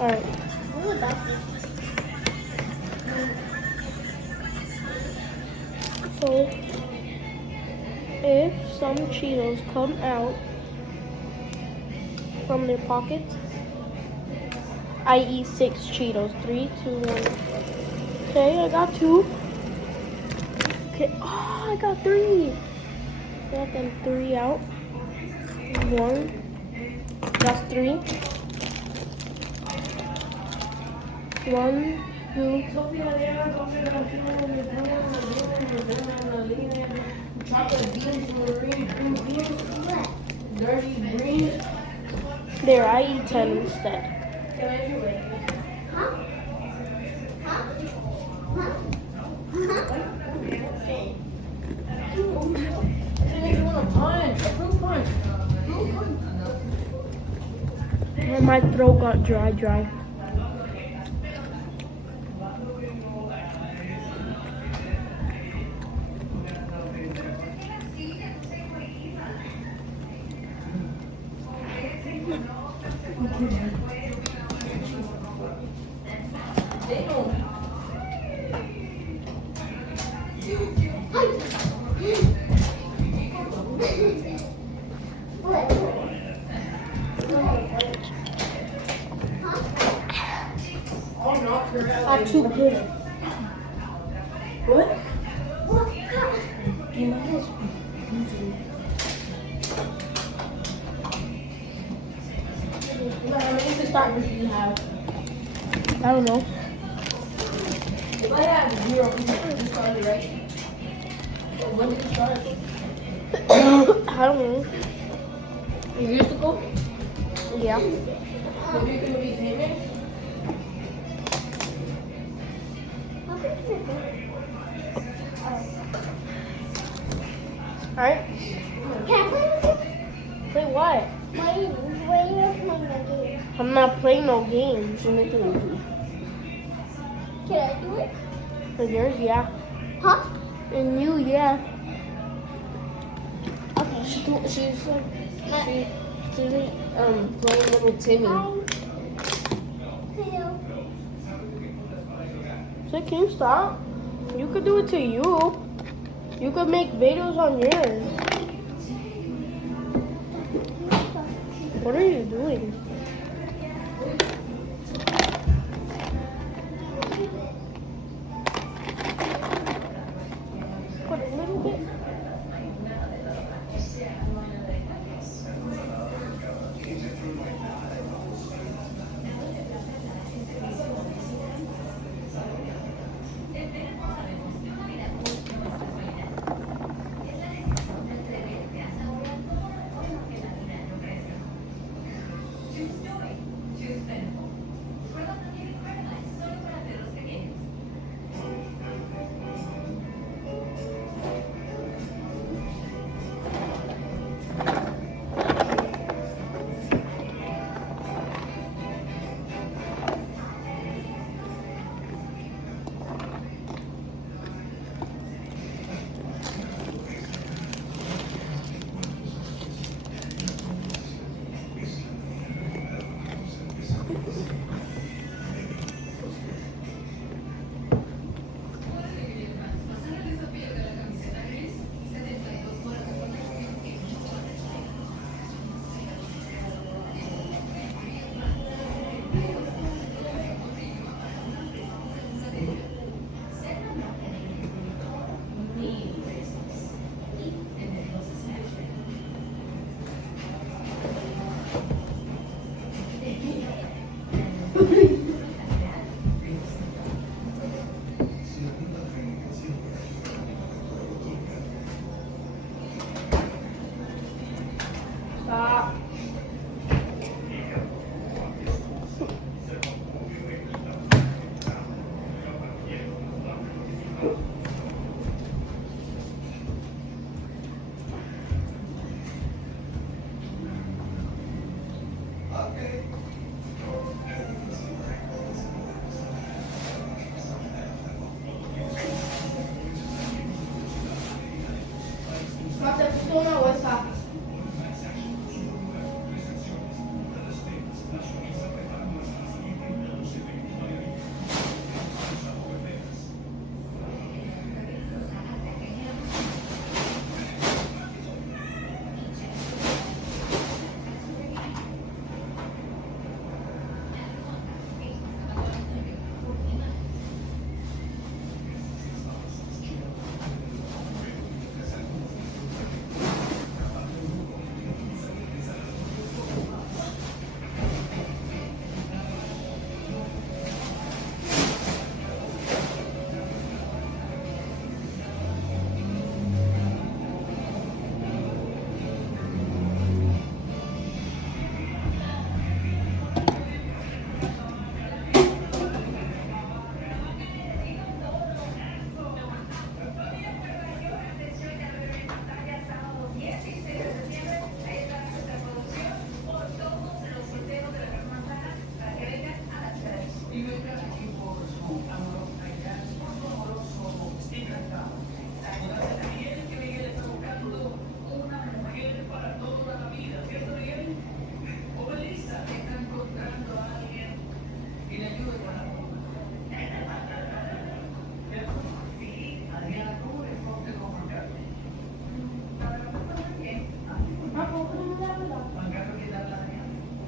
Alright. So, if some Cheetos come out from their pockets, I eat 6 Cheetos. 3, 2, 1. Okay, I got 2. Okay, oh, I got 3. Got them 3 out. 1. That's 3. 1, 2. Chocolate beans, green beans, dirty green. There, I eat 10 instead. And my throat got dry. I'm too good. What? You might as How many starters do you have? I don't know. If I have 0, you started, right? When did you start? I don't know. Years ago? Yeah. So you're gonna be famous? Alright. Play what? I'm not playing no games. Can I do it? For yours, yeah. Huh? And you, yeah. Okay. She's playing little Timmy. Hello. So can you stop? You could do it to you. You could make videos on yours. What are you doing? Put a little bit.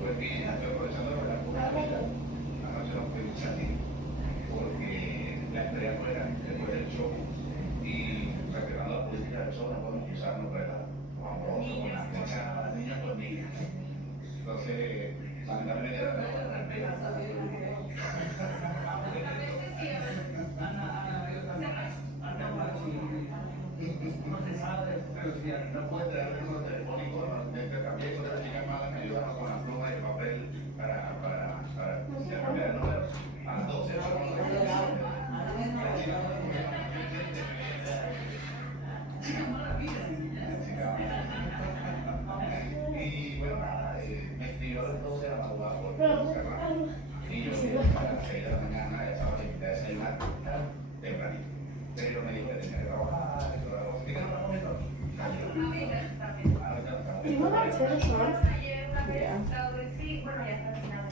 Pues bien, estoy aprovechando de hablar con una amiga. Anoche no pude salir porque la esperé afuera después del show y respetando la política del show no podemos cruzarnos con la fecha niños con niñas. Entonces, lamentablemente. No se sabe, pero si no puede traer el número telefónico, intercambié con las chicas malas, me ayudaron con la pluma y el papel para intercambiar el número a las 12. Chicas maravillas. Y bueno, nada, me escribió a las 12 de la madrugada por buscarla. Y yo fui a las 6 de la mañana, ya estaba invité a desayunar tempranito. Pero me dijo que tenía que trabajar, y toda la cosa. ¿Qué no está comiendo? You know that Taylor Swift? Yeah.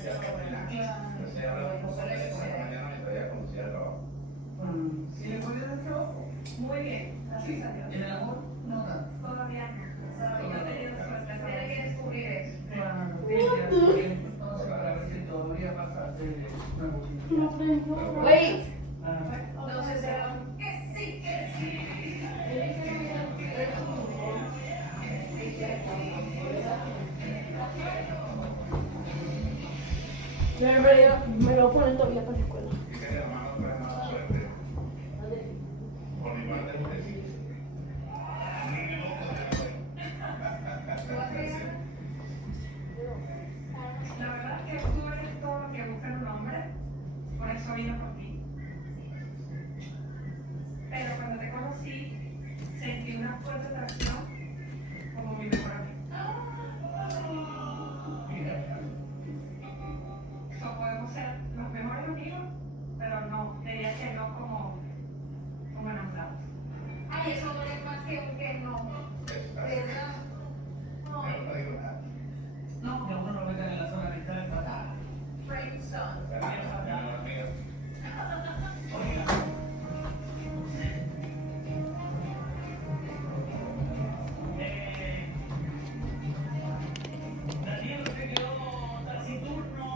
Ya está terminando. Entonces ahora vamos a ver esta mañana mientras ella conducía el trabajo. ¿Y le fue bien el trabajo? Muy bien, así salió. ¿Y en el amor? No tanto. Todavía no. Todavía no he tenido suerte. Tiene que descubrir eso. Entonces, para ver si todavía pasaste una poquita. Wait. Ah. No sé si que sí, que sí. Yo en realidad me lo voy a poner todavía para la escuela. Y que la mano trae mala suerte. Por mi parte, porque sí. Ni loco La verdad es que tú eres todo lo que busca un hombre, por eso vino por ti. Pero cuando te conocí, sentí una fuerte atracción como mi mejor amigo. So, podemos ser los mejores amigos, pero no, diría que no como enamorados. Ay, eso no es más que un que no. ¿Verdad? No. Yo no digo nada. No, Que uno lo meten en la zona de cristal fatal. Friendzone. Ya no, amiga. Daniel se quedó taciturno.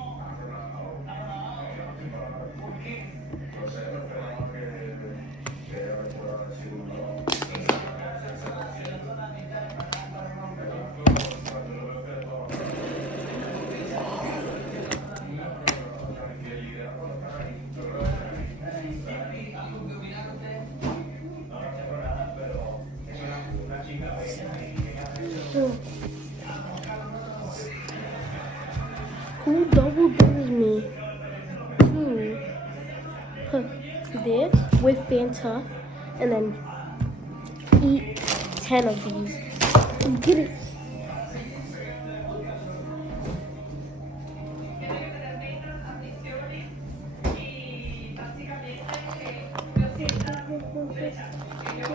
¿Por qué? No sé, esperamos que ella pueda decir uno. ¿Algo que opinar usted? No tengo nada, pero es una chica bella. Who double does me? Who? This with Fanta and then eat 10 of these. Get it. Tiene que tener metas, ambiciones y básicamente que yo sienta flecha. Que yo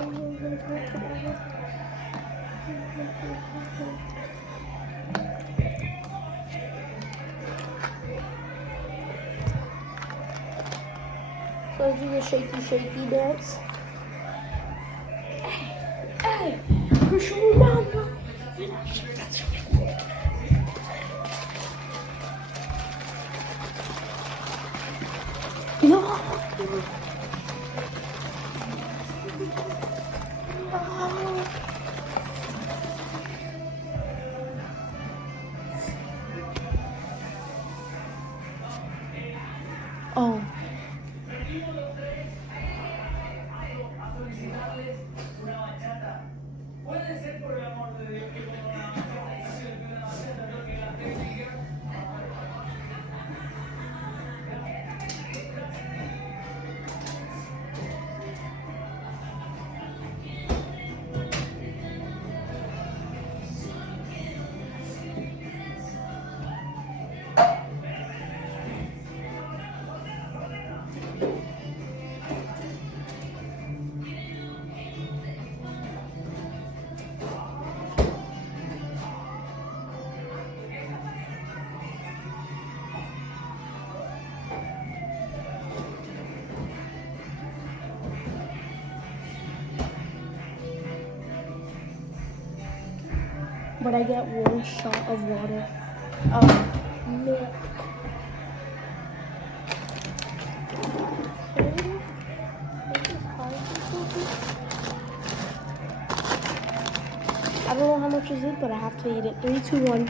So let's do the shaky, shaky dance. Hey, crucial number. No. Oh. A solicitarles una bachata. Puede ser por el amor de Dios que ponga una bachata y se le pide una bachata, toque la técnica. but I get 1 shot of water. Milk. Okay. This is hard or something. I don't know how much is it, but I have to eat it. 3, 2, 1.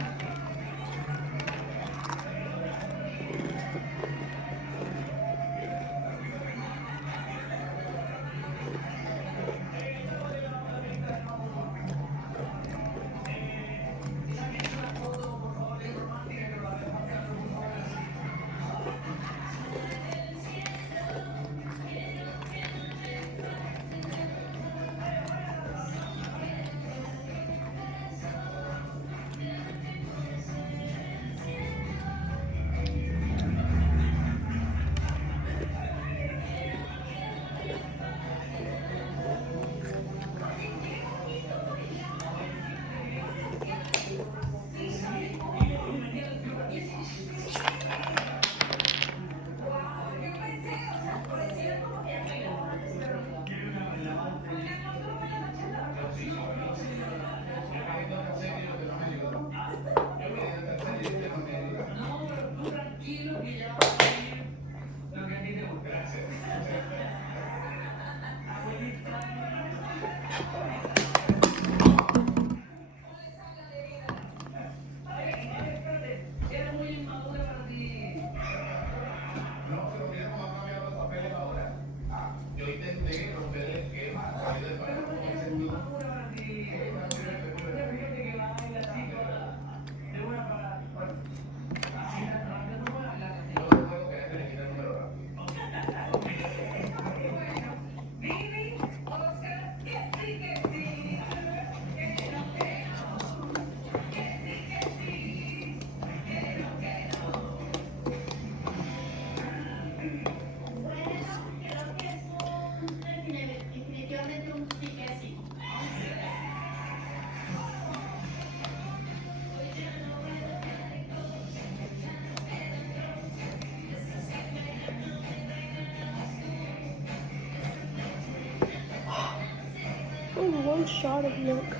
Era muy inmadura para ti. No, pero mira cómo han cambiado los papeles ahora. Yo intenté romper el esquema, salir del barrio con el sentido. Fíjate que la baila así de una para así rápido no puedo hablar. Yo no puedo querer que le quite el número rápido. Vivi, Oscar, que sí, que sí. Que no, que no. Que sí, que sí. Que no, que no. Bueno, creo que es definitivamente un sí que sí. Only 1 shot of milk.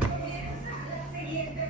Comienza la siguiente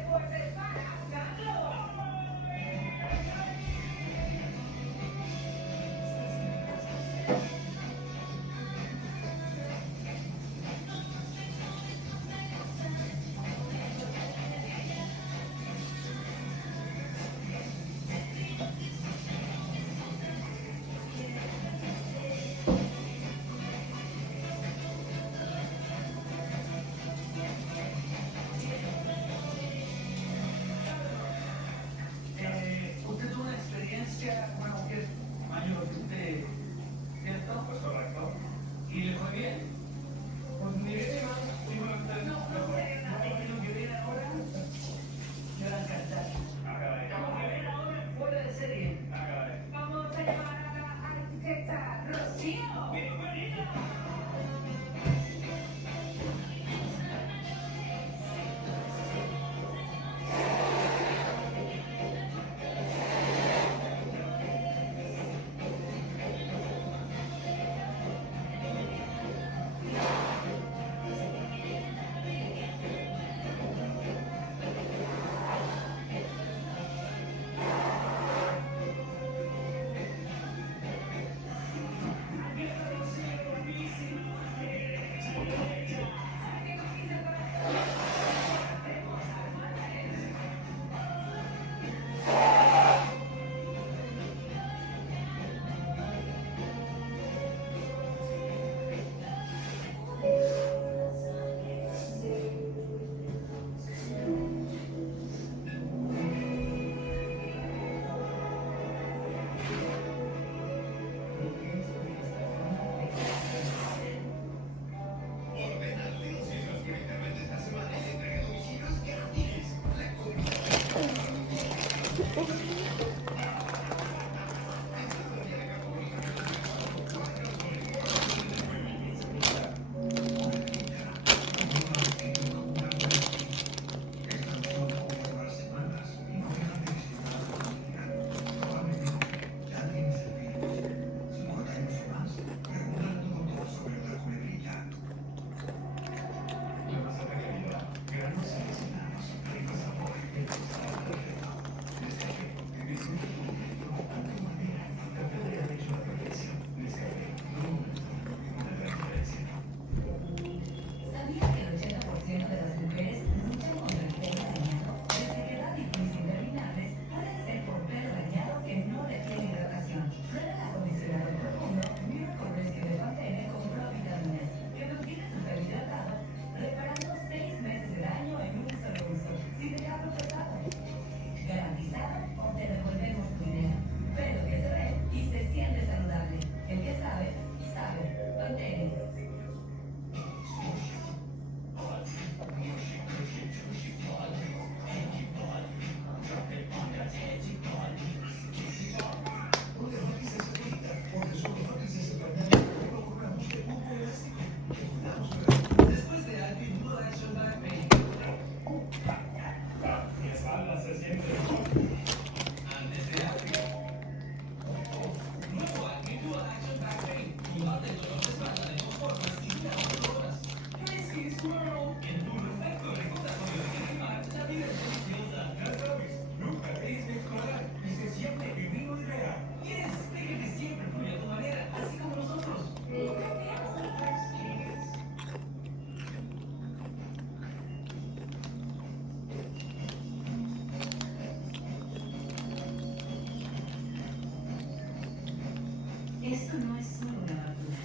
es solo una vacuna.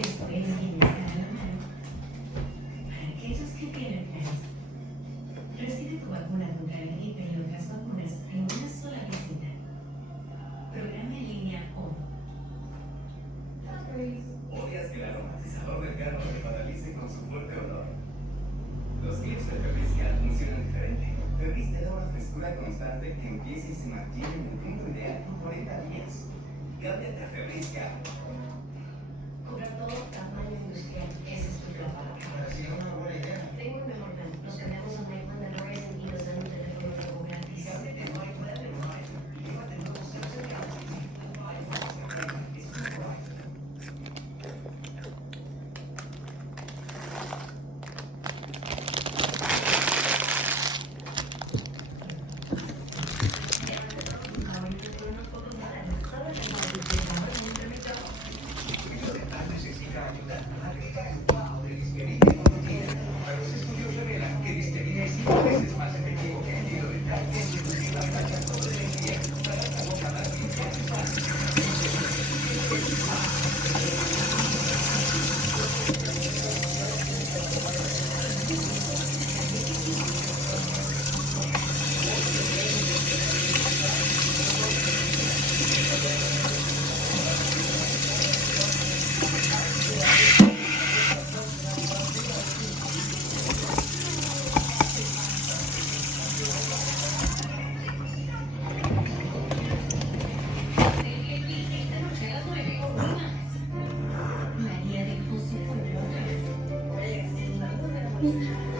Esto es bienestar a la mano. Para aquellos que tienen fans. Recibe tu vacuna contra la gripe y otras vacunas en una sola visita. Programa en línea o. ¿Odias que el aromatizador del carro te paralice con su fuerte olor? Los clips de Febrisca funcionan diferente. Febrisca da una frescura constante que empieza y se mantiene en el punto ideal por 40 días. Cámbiate a Febrisca. Comprar todo tamaño industrial. Esa es tu palabra. Parece una buena idea. Tengo un mejor plan. Nos cambiamos a MyPlan de Verizon y nos dan un teléfono nuevo gratis. Cámbiate a MyPlan de Verizon y llévate nuevos servicios gratis. Es un Verizon. Ahorita son unos pocos dólares. Solo les voy a decir que ahora no me permito. Necesita ayuda. Agrega el wow de Listerine Monotina. Los estudios revelan que Listerine es 5 veces más efectivo que el hilo dental en reducir la tacha sobre la energía para la boca más limpia y fácil. Esta noche a las 9 o más. María de José Pueblo. Una muy buena muestra.